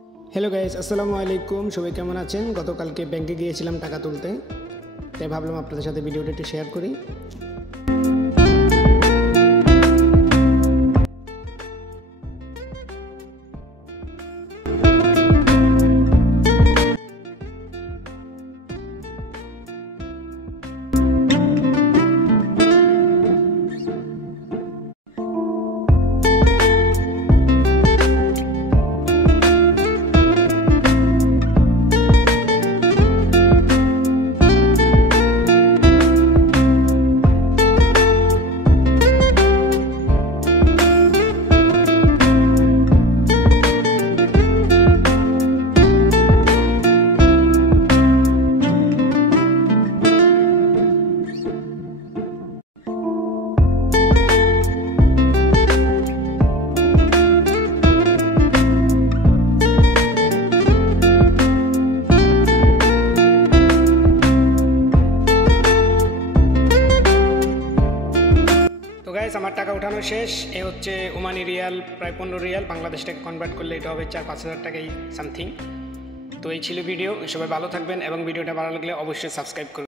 Hello guys, আসসালামু আলাইকুম। সবাই কেমন আছেন? গতকালকে ব্যাংকে গিয়েছিলাম টাকা তুলতে, তাই ভাবলাম আপনাদের সাথে ভিডিওটা একটু শেয়ার করি। তো গাইস, আমার টাকা উঠানো শেষ। এ হচ্ছে ওমানি রিয়াল, প্রায় 15 রিয়াল। বাংলাদেশ টাকা কনভার্ট করলে এটা হবে 4-5 হাজার টাকাই সামথিং। তো এই ছিল ভিডিও। সবাই ভালো থাকবেন এবং ভিডিওটা ভালো লাগলে অবশ্যই সাবস্ক্রাইব করবেন।